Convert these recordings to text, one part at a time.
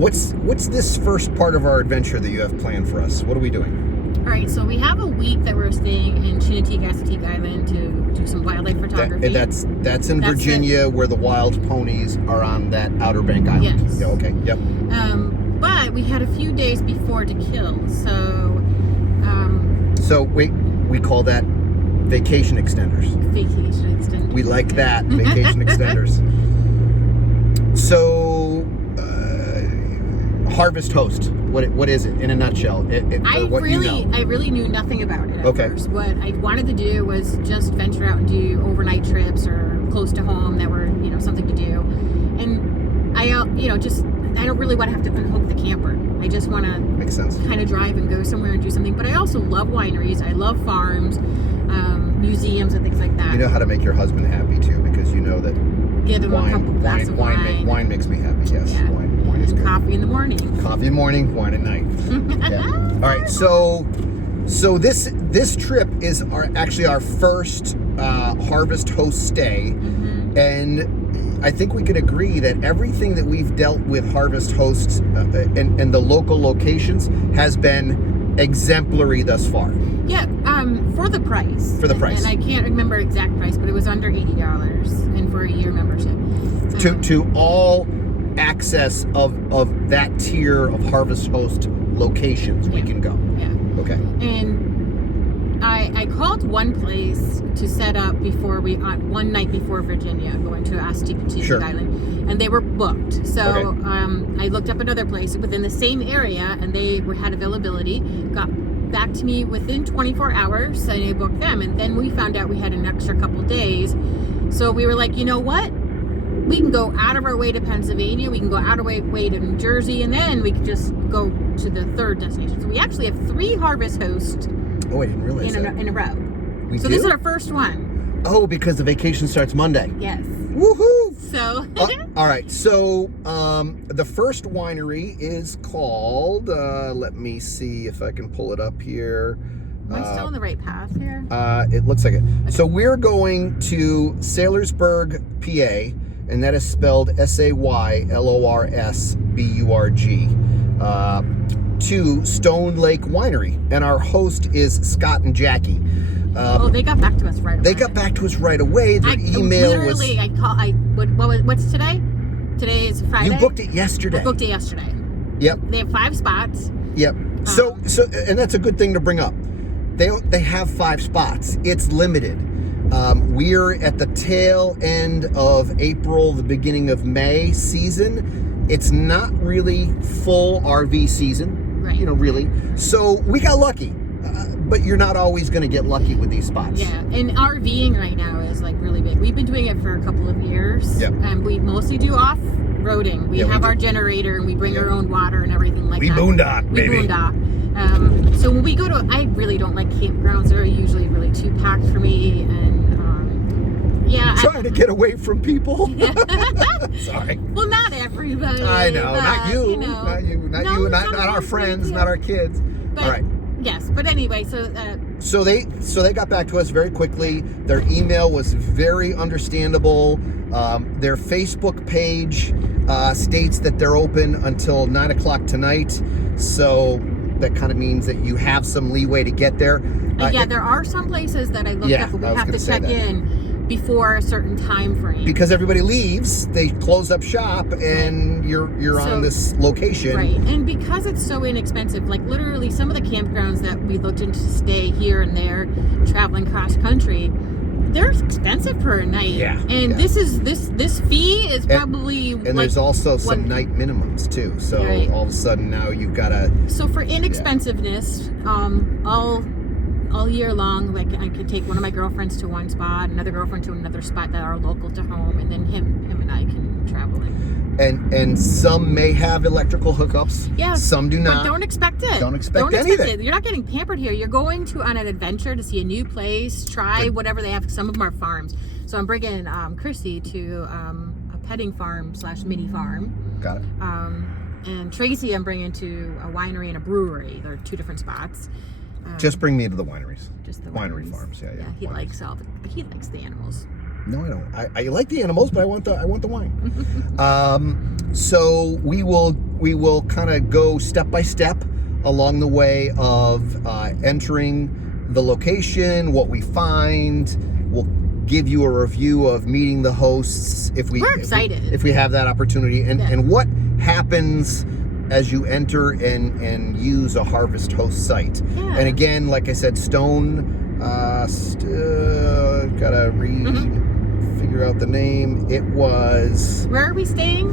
What's this first part of our adventure that you have planned for us? What are we doing? All right, so we have a week that we're staying in Chincoteague Island to do some wildlife photography. That's in Virginia, where the wild ponies are on that Outer Bank Island. Yes. Yeah, okay. Yep. But we had a few days before to kill, so. So we call that vacation extenders. Vacation extenders. We like that, vacation extenders. So, Harvest Host. What is it in a nutshell? I really knew nothing about it at first. What I wanted to do was just venture out and do overnight trips or close to home that were, something to do. And I don't really want to have to unhook the camper. I just want to kind of drive and go somewhere and do something. But I also love wineries. I love farms, museums and things like that. You know how to make your husband happy too, because you know that give him a couple glasses of wine. Wine makes me happy. Yes, yeah. Wine is good. Coffee in the morning. Coffee in the morning, wine at night. Yeah. All right, so this trip is actually our first Harvest Host stay, and I think we could agree that everything that we've dealt with Harvest Hosts and the local locations has been exemplary thus far. Yeah, for the price. For the price. And I can't remember exact price, but it was under $80 and for a year membership. To all access of that tier of Harvest Host locations we can go. Yeah. Okay. And I called one place to set up before one night before Virginia, going to Chincoteague Island, and they were booked. So I looked up another place within the same area, and they had availability. Got back to me within 24 hours, and I booked them. And then we found out we had an extra couple days, so we were like, you know what? We can go out of our way to Pennsylvania, we can go out of our way to New Jersey, and then we can just go to the third destination. So we actually have 3 Harvest Hosts. Oh, I didn't realize that. In a row. So this is our first one. Oh, because the vacation starts Monday. Yes. Woohoo! So. All right. So the first winery is called. Let me see if I can pull it up here. Am I still on the right path here? It looks like it. Okay. So we're going to Saylorsburg, PA, and that is spelled Saylorsburg. To Stone Lake Winery, and our host is Scott and Jackie. They got back to us right away. They got back to us right away. Their email was. What's today? Today is Friday. You booked it yesterday. I booked it yesterday. Yep. They have 5 spots. Yep. So and that's a good thing to bring up. They have 5 spots. It's limited. We're at the tail end of April, the beginning of May season. It's not really full RV season. Right. Really. So we got lucky. But you're not always going to get lucky with these spots. Yeah, and RVing right now is like really big. We've been doing it for a couple of years. Yep. And we mostly do off-roading. We have our generator and we bring our own water and everything like that. We boondock, baby. We boondock. So when we go to, I really don't like campgrounds. They're usually really too packed for me. And trying to get away from people. Yeah. Sorry. Well, not everybody. I know. Not you. Not Not our friends. Not our kids. But, all right. Yes, but anyway, so they got back to us very quickly. Their email was very understandable. Their Facebook page states that they're open until 9:00 tonight. So that kind of means that you have some leeway to get there. There are some places that I looked up, but we have to check in before a certain time frame. Because everybody leaves, they close up shop, and you're on this location. Right, and because it's so inexpensive, like literally some of the campgrounds that we looked into to stay here and there, traveling cross country, they're expensive for a night. Yeah. And this fee is probably and there's also some night minimums too. So all of a sudden now you've got to. So for inexpensiveness, all year long, like I could take one of my girlfriends to one spot, another girlfriend to another spot that are local to home, and then him and I can travel in. And some may have electrical hookups. Yeah. Some do not. But don't expect it. Don't expect anything. You're not getting pampered here. You're going on an adventure to see a new place, try whatever they have. Some of them are farms. So I'm bringing Chrissy to a petting farm / mini farm. Got it. And Tracy I'm bringing to a winery and a brewery. They're 2 different spots. Just bring me to the wineries. Just the winery wineries. farms. Yeah. He likes the animals. No, I don't. I like the animals, but I want the wine. So we will kind of go step by step along the way of entering the location, what we find. We'll give you a review of meeting the hosts we're excited if we have that opportunity, and what happens as you enter and use a harvest host site. Yeah. And again, like I said, Stone. Gotta figure out the name. It was. Where are we staying?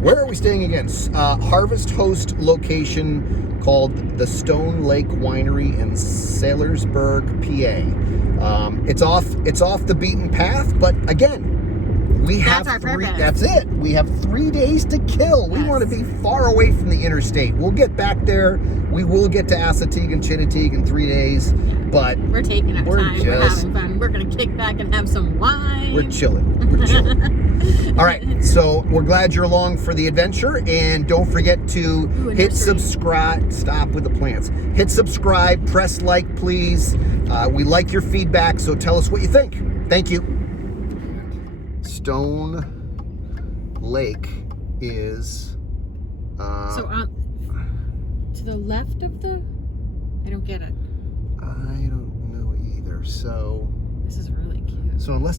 Where are we staying again? Harvest host location called the Stone Lake Winery in Saylorsburg, PA. It's off the beaten path, but again, That's our purpose. That's it. We have 3 days to kill. We want to be far away from the interstate. We'll get back there. We will get to Assateague and Chinatague in 3 days, but we're taking our time. We're having fun. We're gonna kick back and have some wine. We're chilling. All right, so we're glad you're along for the adventure, and don't forget to hit subscribe. Stop with the plants. Hit subscribe. Press like, please. We like your feedback, so tell us what you think. Thank you. Stone Lake is to the left of the. I don't get it. I don't know either. So this is really cute. So unless.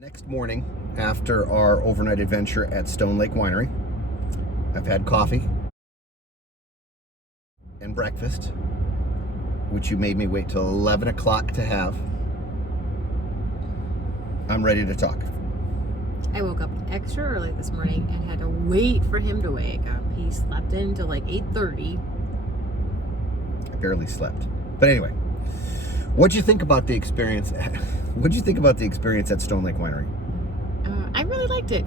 Next morning, after our overnight adventure at Stone Lake Winery, I've had coffee and breakfast, which you made me wait till 11 o'clock to have. I'm ready to talk. I woke up extra early this morning and had to wait for him to wake up. He slept in till like 8:30. I barely slept. But anyway, what'd you think about the experience? What'd you think about the experience at Stone Lake Winery? I really liked it.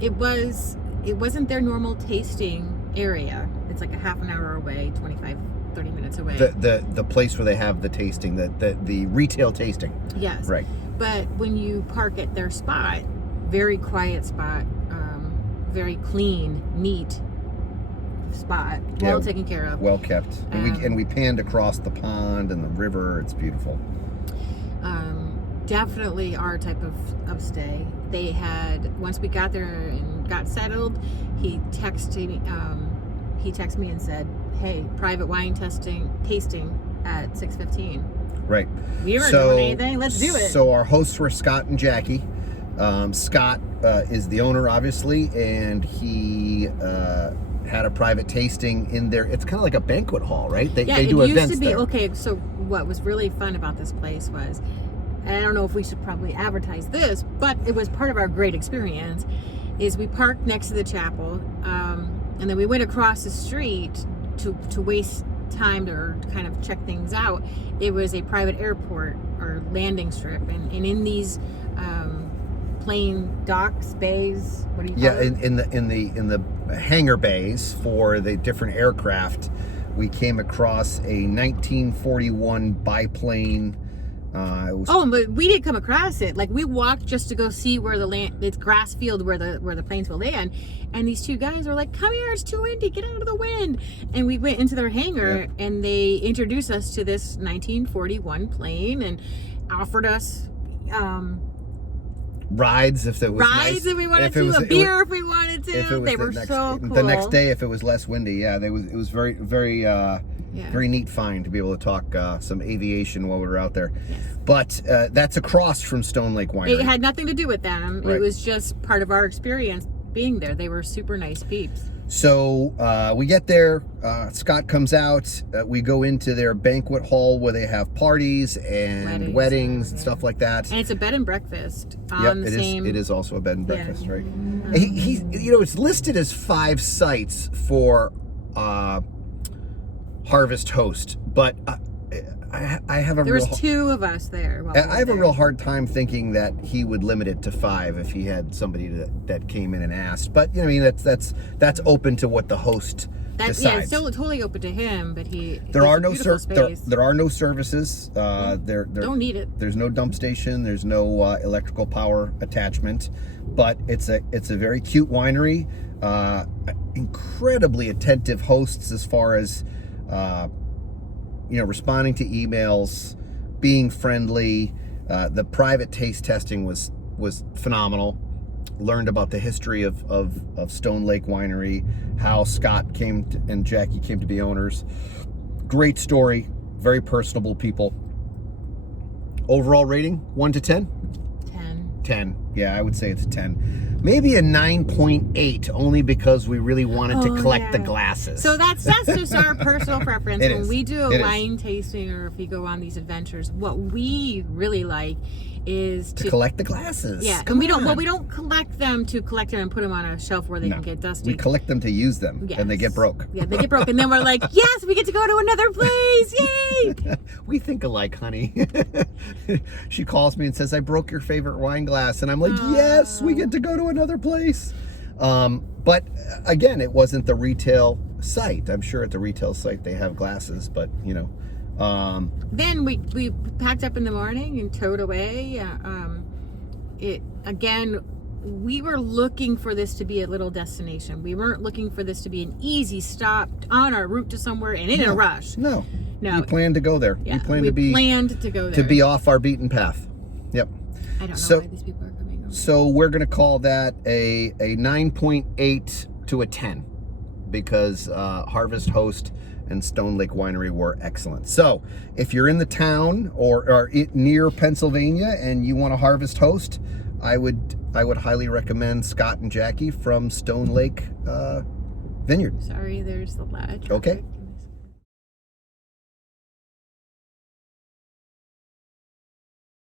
It wasn't their normal tasting area. It's like a half an hour away, 25-30 minutes away. The place where they have the tasting, the retail tasting. Yes. Right. But when you park at their spot, very quiet spot, very clean, neat spot, well taken care of, well kept, and we panned across the pond and the river. It's beautiful. Definitely our type of stay. They had, once we got there and got settled, he texted me and said, "Hey, private wine tasting at 6:15." Right. We weren't doing anything. Let's do it. So our hosts were Scott and Jackie. Scott is the owner, obviously, and he had a private tasting in there. It's kind of like a banquet hall, right? They do events there. It used to be, okay, so what was really fun about this place was, and I don't know if we should probably advertise this, but it was part of our great experience, is we parked next to the chapel, and then we went across the street to waste time to kind of check things out. It was a private airport or landing strip, and in these plane docks, bays, what do you call it? in the hangar bays for the different aircraft, we came across a 1941 biplane. But we didn't come across it. Like, we walked just to go see where it's grass field where the planes will land. And these two guys were like, "Come here, it's too windy, get out of the wind." And we went into their hangar, and they introduced us to this 1941 plane and offered us rides if it was nice. If we wanted to, a beer if we wanted to. They were so cool. The next day, if it was less windy, yeah, it was very, very, very neat find to be able to talk some aviation while we were out there. Yes. But that's across from Stone Lake Winery. It had nothing to do with them. Right. It was just part of our experience being there. They were super nice peeps. So we get there, Scott comes out, we go into their banquet hall where they have parties and weddings and stuff like that. And it's a bed and breakfast. It is also a bed and breakfast, right? He it's listed as 5 sites for Harvest Host, but I have a there was 2 of us there. I have a real hard time thinking that he would limit it to 5 if he had somebody that came in and asked. But I mean, that's open to what the host decides. Yeah, it's still totally open to him. But there are no services. Don't need it. There's no dump station. There's no electrical power attachment. But it's a very cute winery. Incredibly attentive hosts as far as. Responding to emails, being friendly. The private taste testing was phenomenal. Learned about the history of Stone Lake Winery, how Scott and Jackie came to be owners. Great story. Very personable people. Overall rating, 1 to 10? 10. Yeah, I would say it's a 10. Maybe a 9.8, only because we really wanted to collect the glasses. So that's just our personal preference. When we do a wine tasting or if we go on these adventures, what we really like is to collect the glasses. Yeah, and we don't collect them to collect them and put them on a shelf where they can get dusty. We collect them to use them, and they get broke. Yeah, they get broke, and then we're like, yes, we get to go to another place, yay! We think alike, honey. She calls me and says, I broke your favorite wine glass, and I'm like, yes, we get to go to another place. But again, it wasn't the retail site. I'm sure at the retail site they have glasses, but then we packed up in the morning and towed away. We were looking for this to be a little destination. We weren't looking for this to be an easy stop on our route to somewhere and in a rush. No. We planned to go there. Yeah, we planned to go there. To be off our beaten path. Yep. I don't know why these people are coming over. So we're going to call that a 9.8 to a 10 because Harvest Host and Stone Lake Winery were excellent. So if you're in the town or near Pennsylvania and you want to Harvest Host, I would highly recommend Scott and Jackie from Stone Lake Vineyard. Sorry, there's the latch. Okay.